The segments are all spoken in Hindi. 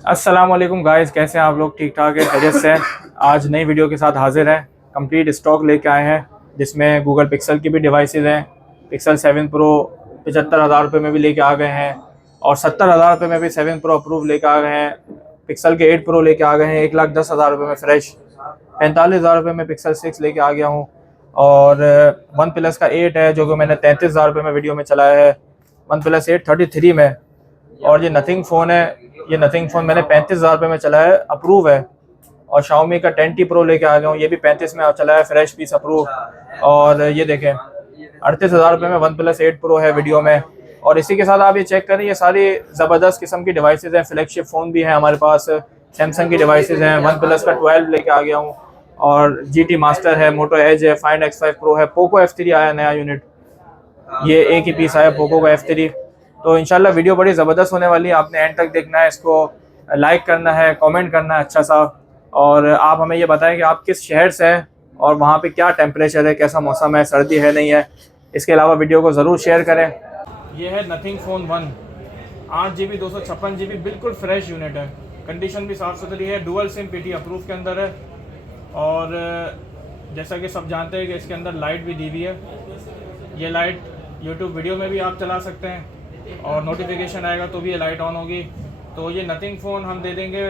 अस्सलाम वालेकुम गाइस, कैसे हैं आप लोग? ठीक ठाक है, खैरियत से हैं। आज नई वीडियो के साथ हाजिर हैं। कंप्लीट स्टॉक लेके आए हैं जिसमें गूगल पिक्सल की भी डिवाइसेस हैं। पिक्सल 7 प्रो 75,000 रुपये में भी लेके आ गए हैं और 70,000 रुपये में भी 7 प्रो अप्रूव लेके आ गए हैं। पिक्सल के 8 प्रो लेके आ गए हैं 1,10,000 रुपये में फ्रेश। 45,000 रुपये में पिक्सल 6 लेके आ गया हूँ। और वन प्लस का 8 है जो कि मैंने 33,000 रुपये में वीडियो में चलाया है। वन प्लस 8 33 में। और ये नथिंग फ़ोन है। ये नथिंग फ़ोन मैंने 35,000 रुपये में चला है, अप्रूव है। और शाओमी का 10T प्रो लेके आ गया हूँ, ये भी 35 में चला है, फ्रेश पीस अप्रूव। और ये देखें 38,000 रुपये में वन प्लस 8 प्रो है वीडियो में। और इसी के साथ आप ये चेक करें, ये सारी ज़बरदस्त किस्म की डिवाइसेज हैं। फ्लैगशिप फ़ोन भी हैं हमारे पास, सैमसंग की डिवाइसेज हैं। वन प्लस का 12 लेके आ गया हूँ। और GT मास्टर है, मोटो एज है, फाइंड X5 प्रो है, पोको F3 आया नया यूनिट। ये एक ही पीस आया पोको का F3। तो इंशाल्लाह वीडियो बड़ी ज़बरदस्त होने वाली है, आपने एंड तक देखना है, इसको लाइक करना है, कमेंट करना है अच्छा सा। और आप हमें ये बताएं कि आप किस शहर से हैं और वहाँ पे क्या टेम्परेचर है, कैसा मौसम है, सर्दी है नहीं है। इसके अलावा वीडियो को ज़रूर शेयर करें। ये है नथिंग फ़ोन 1, 8 GB 256 GB, बिल्कुल फ्रेश यूनिट है। कंडीशन भी साफ़ सुथरी है, डुअल सिम PT अप्रूव के अंदर है। और जैसा कि सब जानते हैं कि इसके अंदर लाइट भी दी हुई है। ये लाइट यूट्यूब वीडियो में भी आप चला सकते हैं और नोटिफिकेशन आएगा तो भी ये लाइट ऑन होगी। तो ये नथिंग फ़ोन हम दे देंगे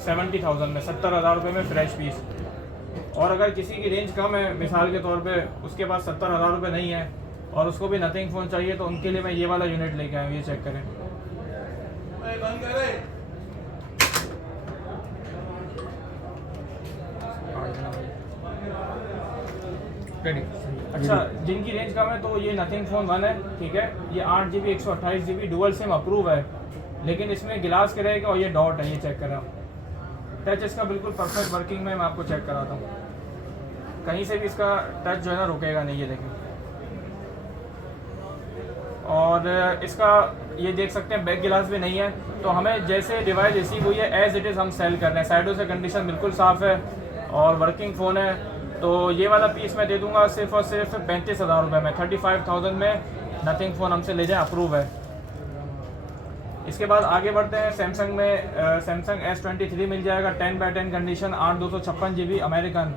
70,000 में, 70,000 रुपये में फ्रेश पीस। और अगर किसी की रेंज कम है, मिसाल के तौर पे उसके पास 70,000 रुपये नहीं है और उसको भी नथिंग फ़ोन चाहिए, तो उनके लिए मैं ये वाला यूनिट लेके आया हूँ। ये चेक करें। अच्छा, जिनकी रेंज कम है तो ये नथिंग फ़ोन 1 है, ठीक है। ये 8 GB 128 GB dual sim approve है, लेकिन इसमें गिलास के रहेगा और ये डॉट है। ये चेक करा, टच इसका बिल्कुल परफेक्ट वर्किंग में। मैं आपको चेक कराता हूँ, कहीं से भी इसका टच जो है ना रुकेगा नहीं। ये देखें। और इसका ये देख सकते हैं बैक गिलास भी नहीं है। तो हमें जैसे डिवाइस रिसीव हुई है एज इट इज़ हम सेल कर रहे हैं। साइडों से कंडीशन बिल्कुल साफ़ है और वर्किंग फ़ोन है। तो ये वाला पीस मैं दे दूंगा सिर्फ और सिर्फ 35,000 रुपये में। 35,000 में नथिंग फ़ोन हमसे ले जाए, अप्रूव है। इसके बाद आगे बढ़ते हैं। सैमसंग में सैमसंग S23 मिल जाएगा, 10/10 कंडीशन, 8/256 GB अमेरिकन।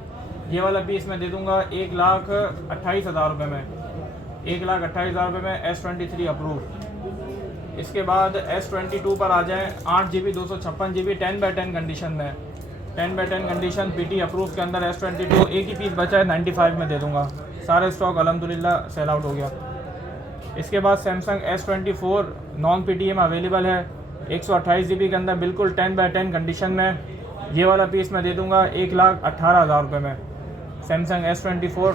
ये वाला पीस मैं दे दूंगा 1,28,000 रुपये में। 1,28,000 रुपये में S23 अप्रूव। इसके बाद S22 पर आ जाएँ। 8 GB 256 GB 10/10 कंडीशन में, 10/10 कंडीशन PT अप्रूव के अंदर S22। एक ही पीस बचा है, 95 में दे दूंगा। सारे स्टॉक अल्हम्दुलिल्लाह सेल आउट हो गया। इसके बाद सैमसंग S24 नॉन PTA में अवेलेबल है, 128 GB के अंदर, बिल्कुल 10/10 कंडीशन में। ये वाला पीस मैं दे दूंगा 1,18,000 रुपये में, सैमसंग S24।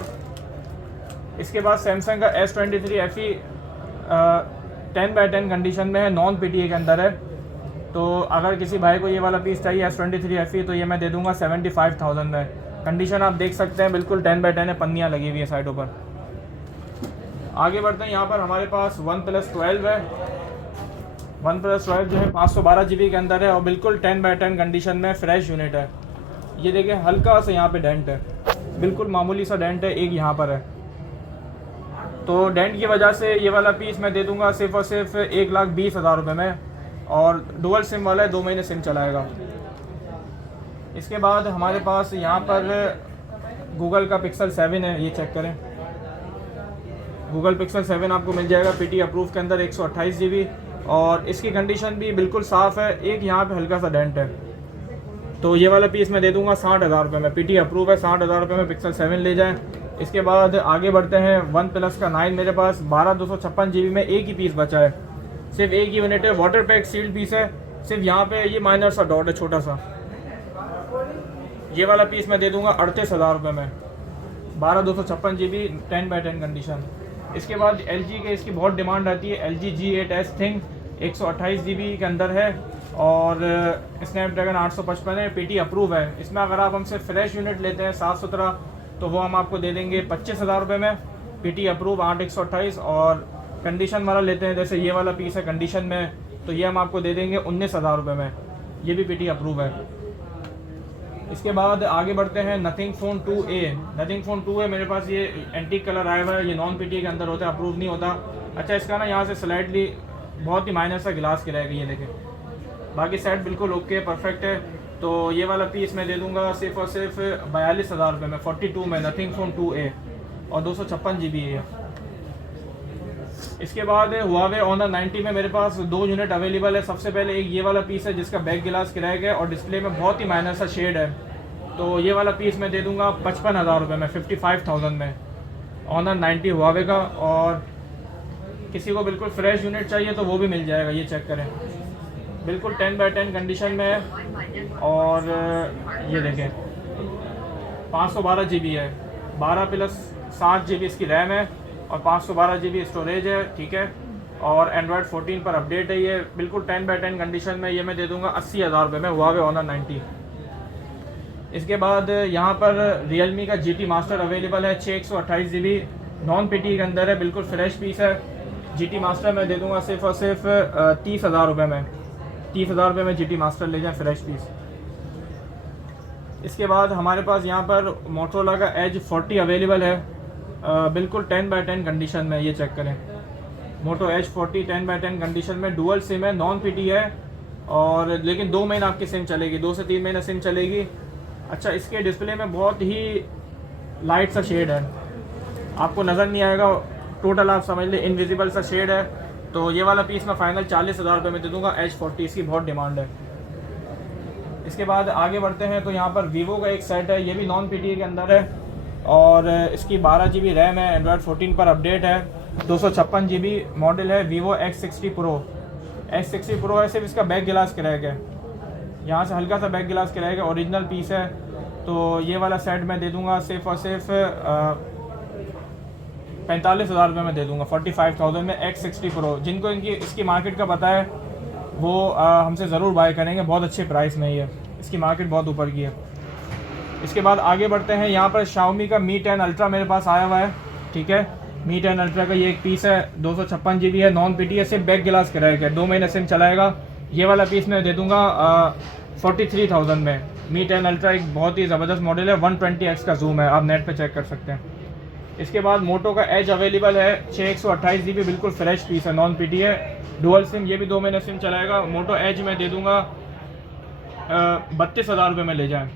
इसके बाद सैमसंग का S23 FE 10/10 कंडीशन में है, नॉन PTA के अंदर है। तो अगर किसी भाई को ये वाला पीस चाहिए S23 FE, तो ये मैं दे दूंगा 75,000 में। कंडीशन आप देख सकते हैं, बिल्कुल 10/10 है, पन्नियाँ लगी हुई है साइडों पर। आगे बढ़ते हैं। यहाँ पर हमारे पास वन प्लस 12 है। वन प्लस 12 जो है 512 GB के अंदर है और बिल्कुल 10/10 कंडीशन में फ्रेश यूनिट है। ये देखिए, हल्का सा यहाँ पे डेंट है, बिल्कुल मामूली सा डेंट है, एक यहाँ पर है। तो डेंट की वजह से ये वाला पीस मैं दे दूंगा सिर्फ और सिर्फ 1,20,000 रुपये में। और डुअल सिम वाला है, 2 महीने सिम चलाएगा। इसके बाद हमारे पास यहाँ पर गूगल का पिक्सल 7 है। ये चेक करें, गूगल पिक्सल 7 आपको मिल जाएगा PT अप्रूव के अंदर, 128 GB। और इसकी कंडीशन भी बिल्कुल साफ़ है, एक यहाँ पे हल्का सा डेंट है। तो ये वाला पीस मैं दे दूंगा 60,000 रुपये में। PT अप्रूव है, 60,000 रुपये में पिक्सल 7 ले जाएं। इसके बाद आगे बढ़ते हैं। वन प्लस का 9 मेरे पास 12/256 GB में एक ही पीस बचा है, सिर्फ एक ही यूनिट है, वाटर पैक सील्ड पीस है। सिर्फ यहाँ पे ये माइनर सा डॉट है, छोटा सा। ये वाला पीस मैं दे दूंगा 38,000 रुपये में, 12/256 GB 10/10 कंडीशन। इसके बाद LG के इसकी बहुत डिमांड आती है, LG G8s थिंग 128 GB के अंदर है और स्नैपड्रैगन 855 है, PT अप्रूव है। इसमें अगर आप हमसे फ्रेश यूनिट लेते हैं, साफ़ सुथरा, तो वो हम आपको दे देंगे 25,000 रुपये में, PT अप्रूव 8/128। और कंडीशन वाला लेते हैं, जैसे ये वाला पीस है कंडीशन में, तो ये हम आपको दे देंगे 19,000 रुपये में, ये भी PT अप्रूव है। इसके बाद आगे बढ़ते हैं। Nothing phone 2A, nothing phone 2A मेरे पास ये एंटीक कलर आया हुआ है, ये नॉन PTA के अंदर होता है, अप्रूव नहीं होता। अच्छा, इसका ना यहाँ से स्लाइडली बहुत ही माइनर सा गिलास गिराएगा, ये देखें, बाकी सेट बिल्कुल ओके परफेक्ट है। तो ये वाला पीस मैं दे दूंगा सिर्फ और सिर्फ 42,000 रुपये में, 42 में, नथिंग फ़ोन 2A और 256 GB है। इसके बाद हुआवे ऑनर 90 में मेरे पास 2 यूनिट अवेलेबल है। सबसे पहले एक ये वाला पीस है जिसका बैक गिलास क्रैक है और डिस्प्ले में बहुत ही माइनर सा शेड है। तो ये वाला पीस मैं दे दूंगा 55,000 रुपये में, 55,000 में, ऑनर 90 हुआवे का। और किसी को बिल्कुल फ्रेश यूनिट चाहिए तो वो भी मिल जाएगा, ये चेक करें, बिल्कुल 10/10 कंडीशन में है। और ये देखें 512 GB है, 12 + 7 GB इसकी रैम है और 512 GB स्टोरेज है, ठीक है। और एंड्रॉयड 14 पर अपडेट है ये, बिल्कुल 10/10 कंडीशन में। ये मैं दे दूंगा 80,000 रुपये में, हुआवे ऑनर 90। इसके बाद यहाँ पर रियलमी का GT मास्टर अवेलेबल है, 6/128 GB नॉन PTE के अंदर है, बिल्कुल फ्रेश पीस है। GT मास्टर मैं दे दूंगा सिर्फ और सिर्फ 30,000 रुपये में, 30,000 रुपये में GT मास्टर ले जाएं, फ्रेश पीस। इसके बाद हमारे पास यहाँ पर मोटोरोला का एज 40 अवेलेबल है, बिल्कुल 10/10 कंडीशन में, ये चेक करें, मोटो एज 40 10/10 कंडीशन में। डुअल सिम है, नॉन PTE है और लेकिन 2 महीने आपकी सिम चलेगी, 2 से 3 महीने सिम चलेगी। अच्छा, इसके डिस्प्ले में बहुत ही लाइट सा शेड है, आपको नज़र नहीं आएगा, टोटल आप समझ लें इनविजिबल सा शेड है। तो ये वाला पीस मैं फाइनल 40,000 रुपये में दे दूंगा, एज 40, इसकी बहुत डिमांड है। इसके बाद आगे बढ़ते हैं तो यहाँ पर वीवो का एक सेट है, ये भी नॉन PTE के अंदर है और इसकी 12 GB रैम है, एंड्रॉयड 14 पर अपडेट है, 256 GB मॉडल है, Vivo X60 Pro। X60 Pro है, सिर्फ इसका बैक गिलास क्रैक है, यहाँ से हल्का सा बैक गिलास क्रैक है, ओरिजिनल पीस है। तो ये वाला सेट मैं दे दूंगा सिर्फ और सिर्फ 45,000 रुपये में दे दूंगा, 45,000 में, X60 Pro। जिनको इसकी मार्केट का पता है वो हमसे ज़रूर बाय करेंगे, बहुत अच्छे प्राइस में ये, इसकी मार्केट बहुत ऊपर की है। इसके बाद आगे बढ़ते हैं, यहाँ पर Xiaomi का Mi 10 Ultra मेरे पास आया हुआ है, ठीक है। Mi 10 Ultra का ये एक पीस है, 256 GB है, नॉन PTE है, सिर्फ बैक गिलास क्रैक है, 2 महीने सिम चलाएगा। ये वाला पीस मैं दे दूंगा 43,000 में। Mi 10 Ultra एक बहुत ही ज़बरदस्त मॉडल है, 120x का जूम है, आप नेट पे चेक कर सकते हैं। इसके बाद मोटो का एज अवेलेबल है, 6/128 GB, बिल्कुल फ्रेश पीस है, नॉन PTE है, डुअल सिम, ये भी 2 महीने सिम चलाएगा। मोटो एज में दे दूंगा 32,000 रुपये में ले जाएं,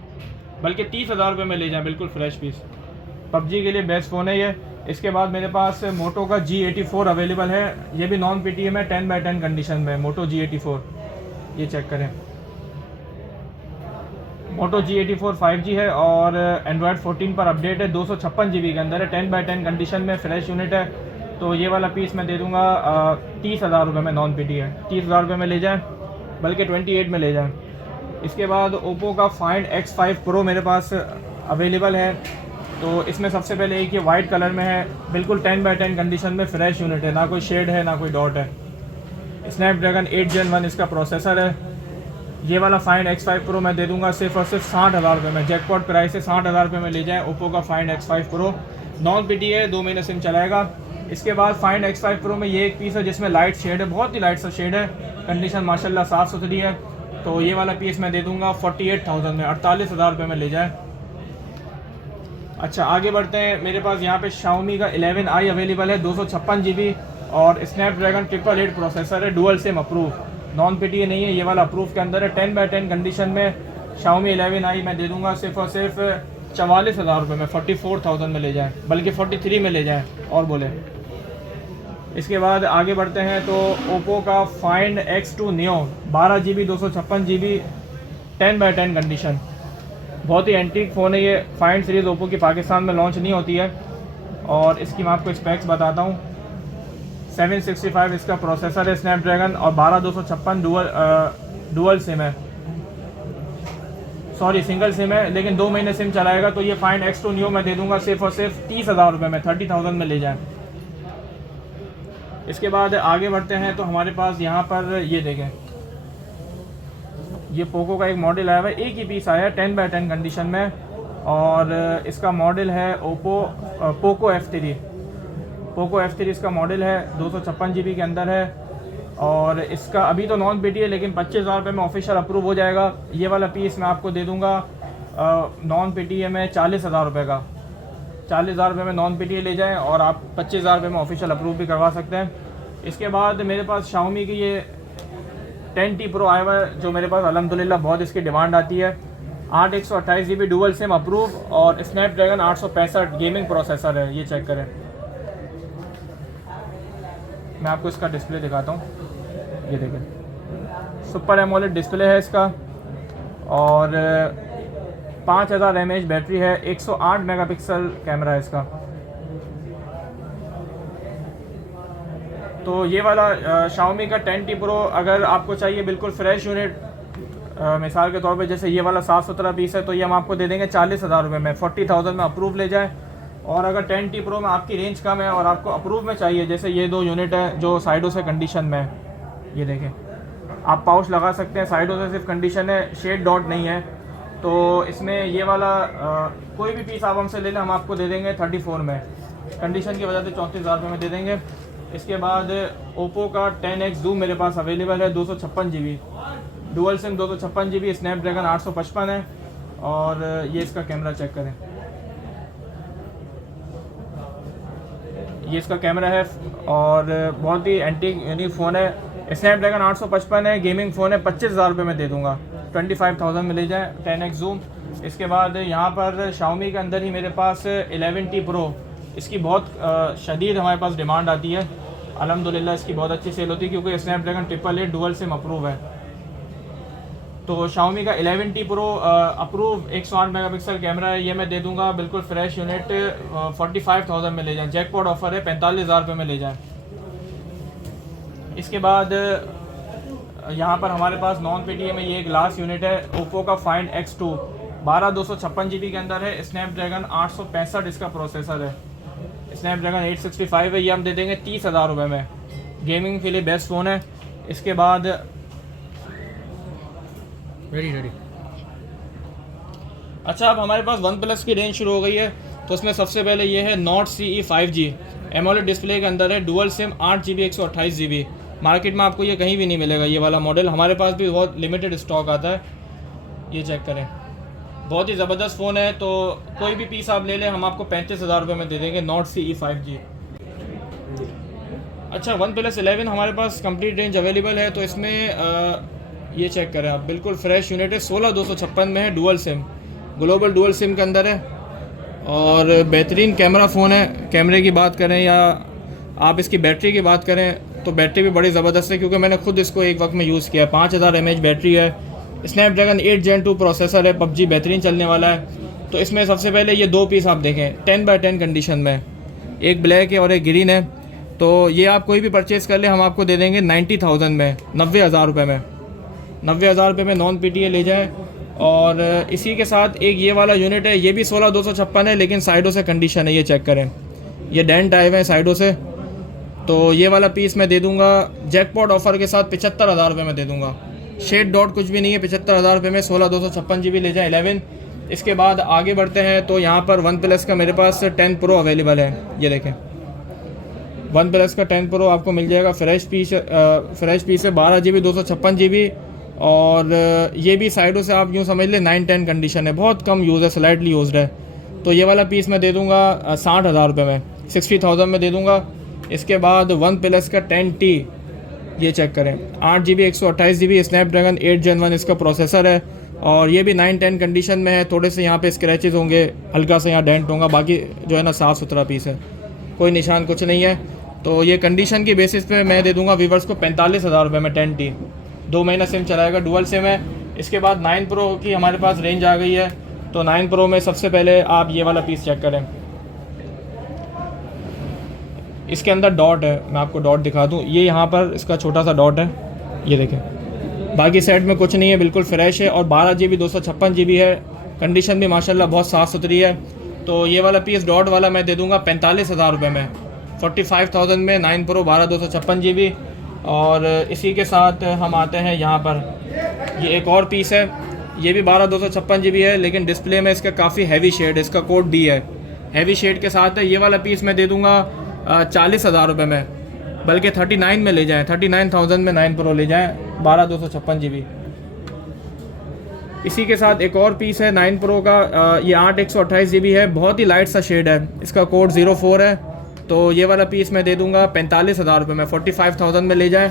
बल्कि 30,000 रुपये में ले जाएं, बिल्कुल फ्रेश पीस, PUBG के लिए बेस्ट फ़ोन है ये। इसके बाद मेरे पास मोटो का G84 अवेलेबल है, ये भी नॉन PTE में, 10/10 कंडीशन में, मोटो G84, ये चेक करें, मोटो G84 5G है और एंड्रॉयड 14 पर अपडेट है, 256 GB के अंदर है, 10/10 कंडीशन में, फ्रेश यूनिट है। तो ये वाला पीस मैं दे दूंगा 30,000 रुपये में, नॉन PTE है, 30,000 रुपये में ले जाएं, बल्कि 28 में ले जाएं। इसके बाद ओप्पो का Find X5 Pro मेरे पास अवेलेबल है। तो इसमें सबसे पहले एक ये वाइट कलर में है, बिल्कुल 10/10 कंडीशन में, फ्रेश यूनिट है, ना कोई शेड है ना कोई डॉट है। स्नैपड्रैगन 8 Gen 1 इसका प्रोसेसर है। ये वाला Find X5 Pro मैं दे दूंगा सिर्फ और सिर्फ 60,000 रुपये में, जैकपॉट प्राइस है, 60,000 रुपये में ले जाएं ओप्पो का Find X5 Pro, non PTE है, 2 महीने सिम चलाएगा। इसके बाद Find X5 Pro में ये एक पीस है जिसमें लाइट शेड है, बहुत ही लाइट सा शेड है, कंडीशन माशाल्लाह साफ़ सुथरी है। तो ये वाला पीस मैं दे दूंगा 48,000 में, 48,000 रुपये में ले जाएं। अच्छा, आगे बढ़ते हैं, मेरे पास यहाँ पे Xiaomi का 11i अवेलेबल है, 256 GB और स्नैपड्रैगन 888 प्रोसेसर है, dual sim approve, non PTE नहीं है, ये वाला अप्रूव के अंदर है, 10/10 कंडीशन में। Xiaomi 11i मैं दे दूंगा सिर्फ और सिर्फ 44,000 रुपये में, 44,000 में ले जाएं, बल्कि 43 में ले जाएं और बोले। इसके बाद आगे बढ़ते हैं तो ओप्पो का Find X2 Neo 12 GB 256 GB 10/10 condition, बहुत ही एंटीक फ़ोन है ये। फाइंड सीरीज़ ओप्पो की पाकिस्तान में लॉन्च नहीं होती है और इसकी मैं आपको स्पेक्स बताता हूँ। 765 इसका प्रोसेसर है स्नैपड्रैगन और 12/256 डुअल सिम है, सॉरी सिंगल सिम है, लेकिन 2 महीने सिम चलाएगा। तो ये Find X2 Neo मैं दे दूंगा सिर्फ और सिर्फ 30,000 रुपये में, 30,000 में ले जाएं। इसके बाद आगे बढ़ते हैं तो हमारे पास यहाँ पर ये देखें, ये पोको का एक मॉडल आया हुआ है, एक ही पीस आया है 10/10 कंडीशन में और इसका मॉडल है पोको F3। पोको F3 इसका मॉडल है, 256 GB के अंदर है और इसका अभी तो नॉन PTE है, लेकिन 25,000 रुपये में ऑफिशियल अप्रूव हो जाएगा। ये वाला पीस मैं आपको दे दूंगा नॉन PTE में 40,000 रुपये का, 40,000 रुपये में नॉन PTE ले जाएं और आप 25,000 रुपये में ऑफिशियल अप्रूव भी करवा सकते हैं। इसके बाद मेरे पास Xiaomi की ये 10T Pro आया हुआ है जो मेरे पास अल्हम्दुलिल्लाह बहुत इसकी डिमांड आती है। 8 128 GB डुअल सिम अप्रूव और स्नैपड्रैगन 865 गेमिंग प्रोसेसर है। ये चेक करें, मैं आपको इसका डिस्प्ले दिखाता हूँ। ये देखें, सुपर एमोलेड डिस्प्ले है इसका और 5000 mAh बैटरी है, 108 मेगापिक्सल कैमरा है इसका। तो ये वाला Xiaomi का 10T Pro अगर आपको चाहिए बिल्कुल फ्रेश यूनिट, मिसाल के तौर पे जैसे ये वाला साफ़ सुथरा पीस है, तो ये हम आपको दे देंगे 40,000 रुपये में, 40,000 में अप्रूव ले जाए। और अगर 10T Pro में आपकी रेंज कम है और आपको अप्रूव में चाहिए, जैसे ये 2 यूनिट है जो साइडों से कंडीशन में है, ये देखें, आप पाउच लगा सकते हैं, साइडों से सिर्फ कंडीशन है, शेड डॉट नहीं है। तो इसमें ये वाला कोई भी पीस आप हमसे ले लें, हम आपको दे देंगे 34 में, कंडीशन की वजह से 34,000 रुपये में दे देंगे। इसके बाद ओप्पो का 10X जूम मेरे पास अवेलेबल है, 256 GB dual SIM, 256 GB, Snapdragon 855 है। और ये इसका कैमरा चेक करें, ये इसका कैमरा है और बहुत ही एंटीक यूनिक फ़ोन है। स्नैपड्रैगन 855 है, गेमिंग फ़ोन है, 25,000 रुपये में दे दूँगा, 25,000 में ले जाएँ 10X जूम। इसके बाद यहाँ पर Xiaomi के अंदर ही मेरे पास 11T Pro, इसकी बहुत शदीद हमारे पास डिमांड आती है, अल्हम्दुलिल्लाह इसकी बहुत अच्छी सेल होती है क्योंकि स्नैपड्रैगन 888 डुअल सिम अप्रूव है। तो Xiaomi का 11T Pro approve 108 megapixel camera है, ये मैं दे दूंगा बिल्कुल फ्रेश यूनिट 45,000 में ले जाएं, जैकपॉट ऑफर है, 45,000 रुपये में ले जाएं। इसके बाद यहाँ पर हमारे पास नॉन पेटीएम में ये ग्लास यूनिट है, ओप्पो का Find X2 12 GB के अंदर है, स्नैपड्रैगन 865 इसका प्रोसेसर है, स्नैपड्रैगन 865 है, ये हम दे देंगे 30,000 रुपये में, गेमिंग के लिए बेस्ट फ़ोन है। इसके बाद रेडी अच्छा, अब हमारे पास वन प्लस की रेंज शुरू हो गई है। तो उसमें सबसे पहले ये है not CE 5G, AMOLED display के अंदर है, dual SIM, 8 GB 128 GB। Market में आपको ये कहीं भी नहीं मिलेगा, ये वाला मॉडल हमारे पास भी बहुत लिमिटेड स्टॉक आता है। ये चेक करें, बहुत ही ज़बरदस्त फ़ोन है। तो कोई भी पीस आप ले लें, हम आपको 35,000 रुपये में दे देंगे, नॉट CE 5G। अच्छा, वन प्लस 11 हमारे पास कंप्लीट रेंज अवेलेबल है। तो इसमें ये चेक करें आप, बिल्कुल फ्रेश यूनिट है, 16 में है, dual SIM, global dual SIM के अंदर है और बेहतरीन कैमरा फ़ोन है। कैमरे की बात करें या आप इसकी बैटरी की बात करें तो बैटरी भी बड़ी ज़बरदस्त है क्योंकि मैंने खुद इसको एक वक्त में यूज़ किया। 5000 mAh बैटरी है, स्नैपड्रैगन 8 Gen 2 प्रोसेसर है, PUBG बेहतरीन चलने वाला है। तो इसमें सबसे पहले ये 2 पीस आप देखें 10x10 कंडीशन में, एक ब्लैक है और एक ग्रीन है। तो ये आप कोई भी परचेज़ कर ले, हम आपको दे देंगे 90,000 में, 90,000 रुपये में, 90,000 रुपये में नॉन PTA ले जाएँ। और इसी के साथ एक ये वाला यूनिट है, ये भी 16256 है, लेकिन साइडों से कंडीशन है, ये चेक करें, ये डेंट आए हुए हैं साइडों से। तो ये वाला पीस मैं दे दूंगा जैकपॉट ऑफर के साथ 75,000 रुपये में दे दूंगा, शेड डॉट कुछ भी नहीं है, 75,000 रुपये में 16 GB ले जाएँ 11। इसके बाद आगे बढ़ते हैं तो यहाँ पर वन प्लस का मेरे पास 10 Pro अवेलेबल है। ये देखें, वन प्लस का 10 Pro आपको मिल जाएगा, फ्रेश पीस है, 12 GB 256 GB। और ये भी साइडों से आप यूँ समझ लें 9-10 कंडीशन है, बहुत कम यूज़ है, स्लाइटली यूज्ड है। तो ये वाला पीस मैं दे दूँगा 60,000 रुपये में, 60,000 में दे दूँगा। इसके बाद वन प्लस का 10T, ये चेक करें, 8 GB 128 GB, स्नैपड्रैगन 8 Gen 1 इसका प्रोसेसर है और ये भी 9-10 कंडीशन में है। थोड़े से यहाँ पे स्क्रैचेस होंगे, हल्का सा यहाँ डेंट होगा, बाकी जो है ना साफ़ सुथरा पीस है, कोई निशान कुछ नहीं है। तो ये कंडीशन की बेसिस पे मैं दे दूँगा व्यूवर्स को 45,000 रुपये में 10T, 2 महीना सिम चलाएगा, डुअल सिम है। इसके बाद 9 Pro की हमारे पास रेंज आ गई है। तो 9 Pro में सबसे पहले आप ये वाला पीस चेक करें, इसके अंदर डॉट है, मैं आपको डॉट दिखा दूं, ये यहाँ पर इसका छोटा सा डॉट है, ये देखें, बाकी सेट में कुछ नहीं है, बिल्कुल फ्रेश है और 12 GB 256 GB है, कंडीशन भी माशाल्लाह बहुत साफ़ सुथरी है। तो ये वाला पीस डॉट वाला मैं दे दूँगा 45,000 रुपये में, 45,000 में 9 Pro 12 256 GB। और इसी के साथ हम आते हैं यहाँ पर, ये एक और पीस है, ये भी 12 256 GB है, लेकिन डिस्प्ले में इसका काफ़ी हैवी शेड है, इसका कोड D है, हैवी शेड के साथ है। ये वाला पीस मैं दे दूँगा 40,000 रुपये में, बल्कि 39 में ले जाएं, 39,000 में 9 Pro ले जाएं, 12 256 GB। इसी के साथ एक और पीस है 9 Pro का, ये 8 128 GB है, बहुत ही लाइट सा शेड है, इसका कोड 04 है। तो ये वाला पीस मैं दे दूंगा 45,000 रुपये में, 45,000 में ले जाएं।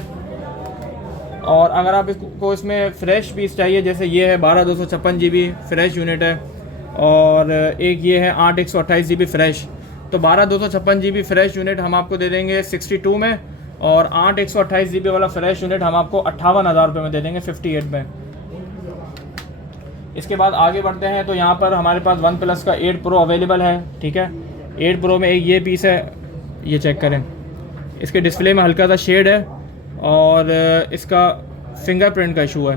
और अगर आप इसको इसमें फ़्रेश पीस चाहिए, जैसे ये है 12/256 GB फ्रेश यूनिट है, और एक ये है 8/128 GB फ्रेश, तो 12/256 GB फ्रेश यूनिट हम आपको दे देंगे 62 में, और 8/128 GB वाला फ्रेश यूनिट हम आपको 58,000 रुपये में दे देंगे 58 में। इसके बाद आगे बढ़ते हैं, तो यहाँ पर हमारे पास वन प्लस का 8 Pro अवेलेबल है। ठीक है, 8 Pro में एक ये पीस है, ये चेक करें, इसके डिस्प्ले में हल्का सा शेड है और इसका फिंगरप्रिंट का इशू है।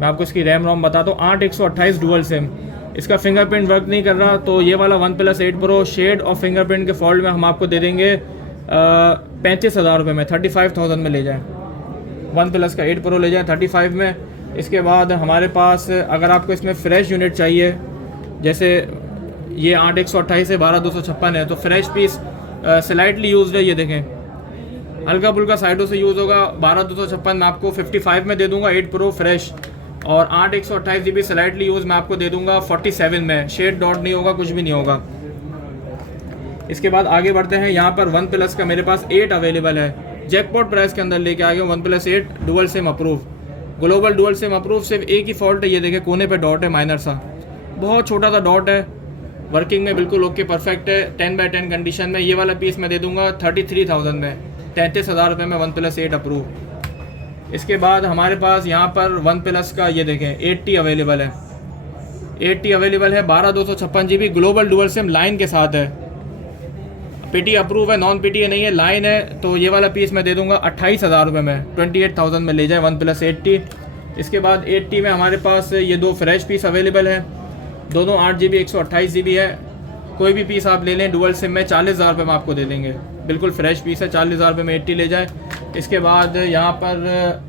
मैं आपको इसकी रैम रोम बताता हूँ। 8/128 डुअल सिम, इसका फिंगरप्रिंट वर्क नहीं कर रहा, तो ये वाला वन प्लस 8 Pro शेड और फिंगरप्रिंट के फॉल्ट में हम आपको दे देंगे 35,000 रुपये में, 35,000 में ले जाएँ। वन प्लस का 8 Pro ले जाएँ 35 में। इसके बाद हमारे पास अगर आपको इसमें फ़्रेश यूनिट चाहिए, जैसे ये 8/128 है, 12/256 है, तो फ्रेश पीस स्लाइटली यूज्ड है, ये देखें हल्का फुल्का साइडों से यूज़ होगा। 12/256 मैं आपको 55 में दे दूंगा 8 Pro फ्रेश, और 8/128 GB स्लाइटली यूज़ मैं आपको दे दूंगा 47 में, शेड डॉट नहीं होगा, कुछ भी नहीं होगा। इसके बाद आगे बढ़ते हैं, यहाँ पर वन प्लस का मेरे पास 8 अवेलेबल है, जैकपॉट प्राइस के अंदर लेके आ गया one plus 8 dual sim approve, global dual sim approve. सिर्फ एक ही फॉल्ट है, ये देखें कोने पे डॉट है, माइनर सा, बहुत छोटा सा डॉट है, वर्किंग में बिल्कुल ओके परफेक्ट है, 10/10 कंडीशन में। ये वाला पीस मैं दे दूंगा 33,000 में, 33,000 रुपये में वन प्लस 8 अप्रूव। इसके बाद हमारे पास यहाँ पर वन प्लस का ये देखें 80 अवेलेबल है, 80 अवेलेबल है, 12/256 GB global dual SIM line के साथ है, पीटी अप्रूव है, नॉन पीटी नहीं है, लाइन है। तो ये वाला पीस मैं दे दूंगा 28,000 रुपये में, 28,000 में ले जाए वन प्लस 80। इसके बाद 80 में हमारे पास ये दो फ्रेश पीस अवेलेबल है, दोनों 8 GB 128 GB है। कोई भी पीस आप ले लें डुअल सिम में 40,000 रुपये में आपको दे देंगे, बिल्कुल फ्रेश पीस है, 40,000 रुपये में 80 ले जाए। इसके बाद यहाँ पर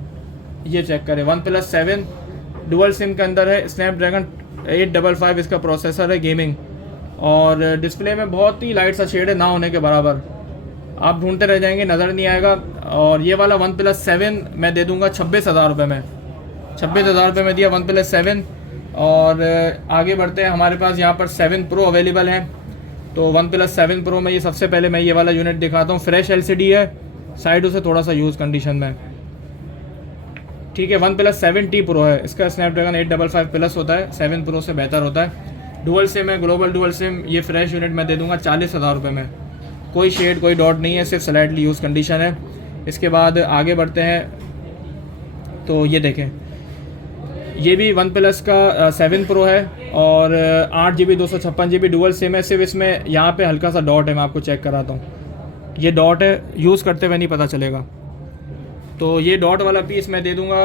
ये चेक करें, वन प्लस 7 डुअल सिम के अंदर है, स्नैपड्रैगन 855 इसका प्रोसेसर है, गेमिंग, और डिस्प्ले में बहुत ही लाइट सा शेड है, ना होने के बराबर, आप ढूंढते रह जाएंगे, नज़र नहीं आएगा। और ये वाला वन प्लस 7 मैं दे दूंगा 26,000 रुपये में, 26,000 रुपये में दिया वन प्लस 7। और आगे बढ़ते हैं, हमारे पास यहाँ पर 7 Pro अवेलेबल है, तो वन प्लस 7 Pro में ये सबसे पहले मैं ये वाला यूनिट दिखाता हूँ, फ्रेश LCD है, साइडों से थोड़ा सा यूज़ कंडीशन में। ठीक है, वन प्लस 7T Pro है, इसका स्नैपड्रैगन 855 प्लस होता है, 7 Pro से बेहतर होता है। डुअल सिम है, ग्लोबल डुअल सिम, ये फ्रेश यूनिट मैं दे दूंगा 40,000 रुपये में, कोई शेड कोई डॉट नहीं है, सिर्फ स्लाइटली यूज़ कंडीशन है। इसके बाद आगे बढ़ते हैं, तो ये देखें, ये भी वन प्लस का 7 Pro है, और 8 GB 256 GB डुअल सिम है। सिर्फ इसमें यहाँ पे हल्का सा डॉट है, मैं आपको चेक कराता हूँ, ये डॉट है, यूज़ करते हुए नहीं पता चलेगा। तो ये डॉट वाला पीस मैं दे दूँगा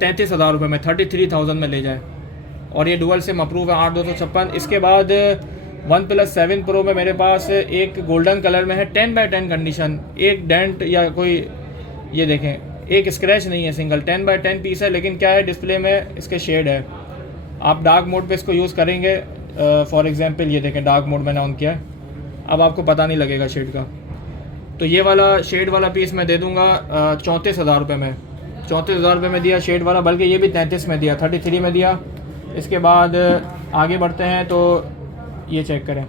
33,000 रुपये में, 33,000 में ले जाए, और ये डुअल सिम अप्रूव है 8/256। इसके बाद वन प्लस 7 Pro में मेरे पास एक गोल्डन कलर में है, 10/10 कंडीशन, एक डेंट या कोई, ये देखें एक स्क्रैच नहीं है, सिंगल 10/10 पीस है, लेकिन क्या है डिस्प्ले में इसके शेड है। आप डार्क मोड पे इसको यूज़ करेंगे, फॉर एग्जांपल ये देखें डार्क मोड मैंने ऑन किया है, अब आपको पता नहीं लगेगा शेड का। तो ये वाला शेड वाला पीस मैं दे दूँगा 34,000 रुपये में, 34,000 रुपये में दिया शेड वाला, बल्कि ये भी 33 में दिया, 33 में दिया। इसके बाद आगे बढ़ते हैं, तो ये चेक करें,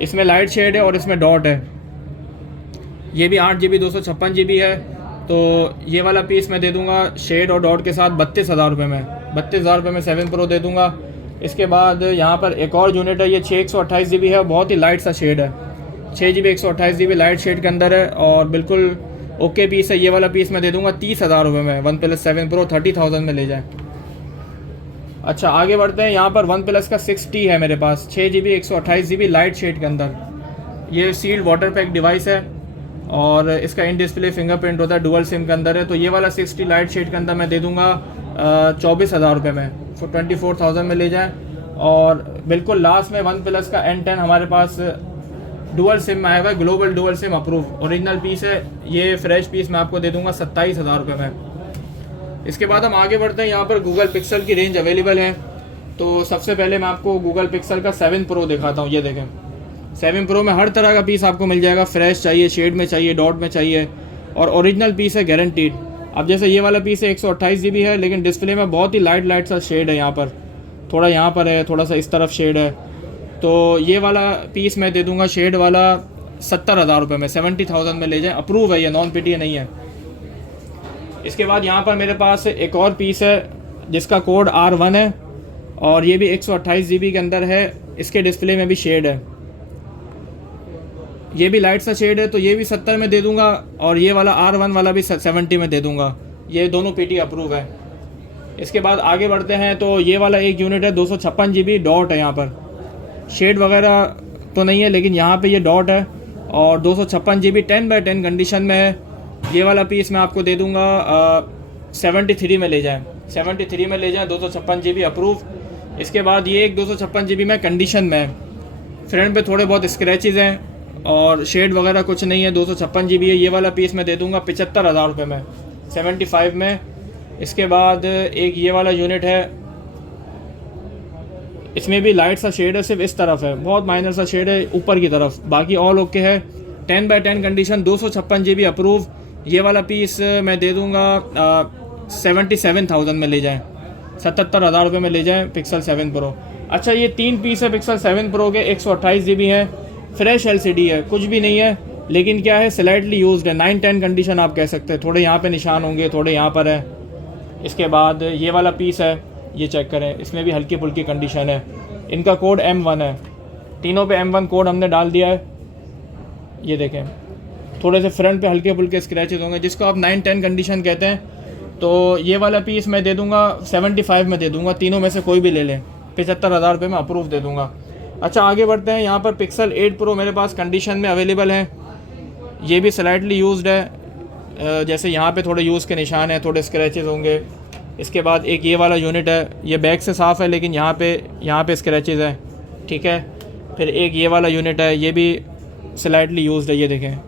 इसमें लाइट शेड है और इसमें डॉट है, ये भी 8 GB 256 GB है। तो ये वाला पीस मैं दे दूंगा शेड और डॉट के साथ 32,000 रुपये में, 32,000 रुपये में 7 Pro दे दूंगा। इसके बाद यहाँ पर एक और यूनिट है, ये 6 128 GB है, बहुत ही लाइट सा शेड है, 6 GB 128 GB लाइट शेड के अंदर है, और बिल्कुल ओके पीस है। ये वाला पीस मैं दे दूंगा 30,000 रुपये में, वन प्लस 7 Pro 30,000 में ले जाए। अच्छा आगे बढ़ते हैं, यहाँ पर वन प्लस का 6T है मेरे पास, 6 GB 128 GB लाइट शेड के अंदर, ये सील्ड वाटर पैक डिवाइस है, और इसका इन डिस्प्ले फिंगरप्रिंट होता है, डुअल सिम के अंदर है। तो ये वाला 6T लाइट शेड के अंदर मैं दे दूँगा 24,000 रुपये में, 24,000 में ले जाएँ। और बिल्कुल लास्ट में वन प्लस का N10 हमारे पास डुअल सिम में आया हुआ है, global dual sim approve, original piece है, ये फ्रेश पीस मैं आपको दे दूँगा 27,000 रुपये में। इसके बाद हम आगे बढ़ते हैं, यहाँ पर गूगल पिक्सल की रेंज अवेलेबल है। तो सबसे पहले मैं आपको गूगल पिक्सल का 7 Pro दिखाता हूँ, ये देखें 7 Pro में हर तरह का पीस आपको मिल जाएगा, फ्रेश चाहिए, शेड में चाहिए, डॉट में चाहिए, और ओरिजिनल पीस है, गारंटीड। अब जैसे ये वाला पीस है 128 GB है, लेकिन डिस्प्ले में बहुत ही लाइट सा शेड है, यहाँ पर थोड़ा, यहाँ पर है थोड़ा सा, इस तरफ शेड है। तो ये वाला पीस मैं दे दूँगा शेड वाला 70,000 रुपये में, 70,000 में ले जाएँ, अप्रूव है, ये नॉन पीटी नहीं है। इसके बाद यहाँ पर मेरे पास एक और पीस है जिसका कोड R1 है और ये भी 128 GB के अंदर है। इसके डिस्प्ले में भी शेड है, ये भी लाइट सा शेड है, तो ये भी 70 में दे दूंगा और ये वाला R1 वाला भी 70 में दे दूंगा। ये दोनों PT अप्रूव है। इसके बाद आगे बढ़ते हैं तो ये वाला एक यूनिट है 256 GB, डॉट है यहाँ पर, शेड वगैरह तो नहीं है लेकिन यहाँ पे ये डॉट है और 256 GB 10/10 कंडीशन में है। ये वाला पीस मैं आपको दे दूँगा 73 में ले जाएं, 73 में ले जाएं, 256 GB अप्रूव। इसके बाद ये एक 256 GB में कंडीशन में है, फ्रंट पे थोड़े बहुत स्क्रैचेस हैं और शेड वगैरह कुछ नहीं है, 256 GB है। ये वाला पीस मैं दे दूँगा 75,000 रुपये में, 75 में। इसके बाद एक ये वाला यूनिट है, इसमें भी लाइट सा शेड है, सिर्फ इस तरफ है, बहुत माइनर सा शेड है ऊपर की तरफ, बाकी ऑल ओके है। 10/10 कंडीशन, 256 GB अप्रूव। ये वाला पीस मैं दे दूँगा 77,000 में ले जाएं, 77,000 रुपये में ले जाएं, पिक्सल 7 प्रो। अच्छा, ये 3 पीस है पिक्सल 7 प्रो के, 128 GB है, फ्रेश LCD है, कुछ भी नहीं है, लेकिन क्या है स्लाइटली यूज्ड है, 9-10 कंडीशन आप कह सकते हैं। थोड़े यहाँ पे निशान होंगे, थोड़े यहाँ पर है। इसके बाद ये वाला पीस है, ये चेक करें, इसमें भी हल्की फुल्की कंडीशन है। इनका कोड M1 है, तीनों पे M1 कोड हमने डाल दिया है। ये देखें, थोड़े से फ्रंट पे हल्के फुल्के स्क्रैचेस होंगे, जिसको आप 9-10 कंडीशन कहते हैं। तो ये वाला पीस मैं दे दूँगा 75 में दे दूँगा, तीनों में से कोई भी ले लें, 75,000 रुपये में अप्रूव दे दूँगा। अच्छा, आगे बढ़ते हैं। यहाँ पर पिक्सल 8 प्रो मेरे पास कंडीशन में अवेलेबल है, ये भी स्लाइटली यूज्ड है, जैसे यहाँ पे थोड़े यूज़ के निशान हैं, थोड़े स्क्रैचेस होंगे। इसके बाद एक ये वाला यूनिट है, ये बैक से साफ़ है लेकिन यहाँ पे स्क्रैचेस हैं, ठीक है। फिर एक ये वाला यूनिट है, ये भी स्लाइटली यूज्ड है, ये देखें।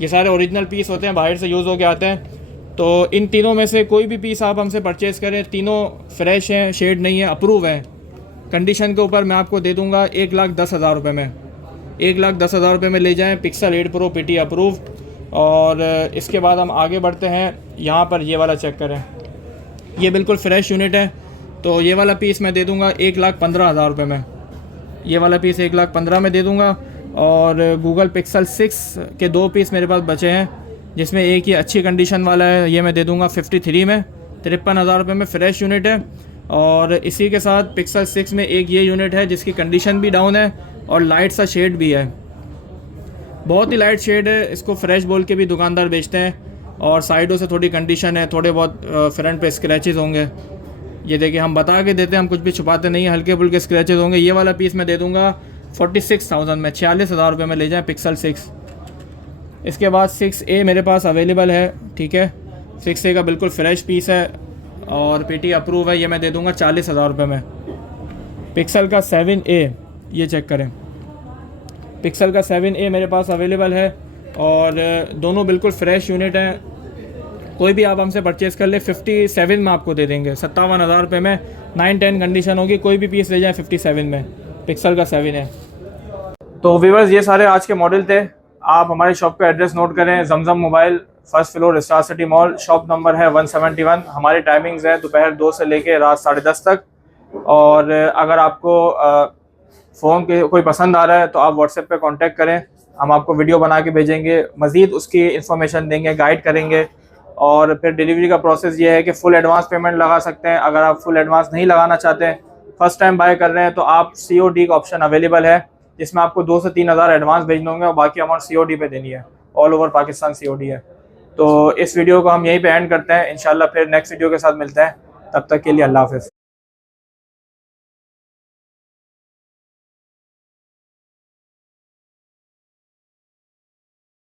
ये सारे ओरिजिनल पीस होते हैं, बाहर से यूज़ होके आते हैं। तो इन तीनों में से कोई भी पीस आप हमसे परचेज़ करें, तीनों फ्रेश हैं, शेड नहीं है, अप्रूव है। कंडीशन के ऊपर मैं आपको दे दूँगा 1,10,000 रुपये में, 1,10,000 रुपये में ले जाएँ, पिक्सल 8 प्रो PT अप्रूव। और इसके बाद हम आगे बढ़ते हैं। यहाँ पर ये वाला चेक करें, ये बिल्कुल फ्रेश यूनिट है, तो ये वाला पीस मैं दे दूँगा 1,15,000 रुपये में, ये वाला पीस 1,15,000 में दे दूँगा। और गूगल पिक्सल 6 के 2 पीस मेरे पास बचे हैं, जिसमें एक ये अच्छी कंडीशन वाला है, ये मैं दे दूँगा 53 में, 53,000 रुपये में, फ्रेश यूनिट है। और इसी के साथ पिक्सल 6 में एक ये यूनिट है जिसकी कंडीशन भी डाउन है और लाइट सा शेड भी है, बहुत ही लाइट शेड है, इसको फ्रेश बोल के भी दुकानदार बेचते हैं। और साइडों से थोड़ी कंडीशन है, थोड़े बहुत फ्रंट पे स्क्रैचेस होंगे, ये देखिए, हम बता के देते हैं, हम कुछ भी छुपाते नहीं हैं, हल्के फुल्के स्क्रैचेस होंगे। ये वाला पीस मैं दे दूँगा 46,000 में, 46,000 रुपये में ले जाएँ, पिक्सल 6। इसके बाद 6A मेरे पास अवेलेबल है, ठीक है, 6A का बिल्कुल फ्रेश पीस है और PT अप्रूव है, ये मैं दे दूँगा 40,000 रुपये में। पिक्सल का 7A, ये चेक करें, पिक्सल का 7A मेरे पास अवेलेबल है और दोनों बिल्कुल फ्रेश यूनिट हैं। कोई भी आप हमसे परचेज़ कर ले, 57 में आपको दे देंगे, 57,000 रुपये में, 9-10 कंडीशन होगी, कोई भी पीस ले जाए 57 में, पिक्सल का 7A। तो व्यूअर्स, ये सारे आज के मॉडल थे। आप हमारी शॉप का एड्रेस नोट करें, Zamzam mobile, first floor, star city mall, shop number है 171। हमारी टाइमिंग्स है दोपहर 2 से लेके रात 10:30 तक। और अगर आपको फ़ोन के कोई पसंद आ रहा है तो आप व्हाट्सएप पे कांटेक्ट करें, हम आपको वीडियो बना के भेजेंगे, मज़ीद उसकी इन्फॉर्मेशन देंगे, गाइड करेंगे। और फिर डिलीवरी का प्रोसेस ये है कि फ़ुल एडवांस पेमेंट लगा सकते हैं। अगर आप फुल एडवांस नहीं लगाना चाहते हैं, फ़र्स्ट टाइम बाय कर रहे हैं, तो आप COD का ऑप्शन अवेलेबल है, जिसमें आपको 2 से 3 हज़ार एडवांस भेजने होंगे और बाकी अमाउंट COD पे देनी है। ऑल ओवर पाकिस्तान COD है। तो इस वीडियो को हम यहीं पे एंड करते हैं, इंशाल्लाह फिर नेक्स्ट वीडियो के साथ मिलते हैं, तब तक के लिए अल्लाह हाफ़िज़।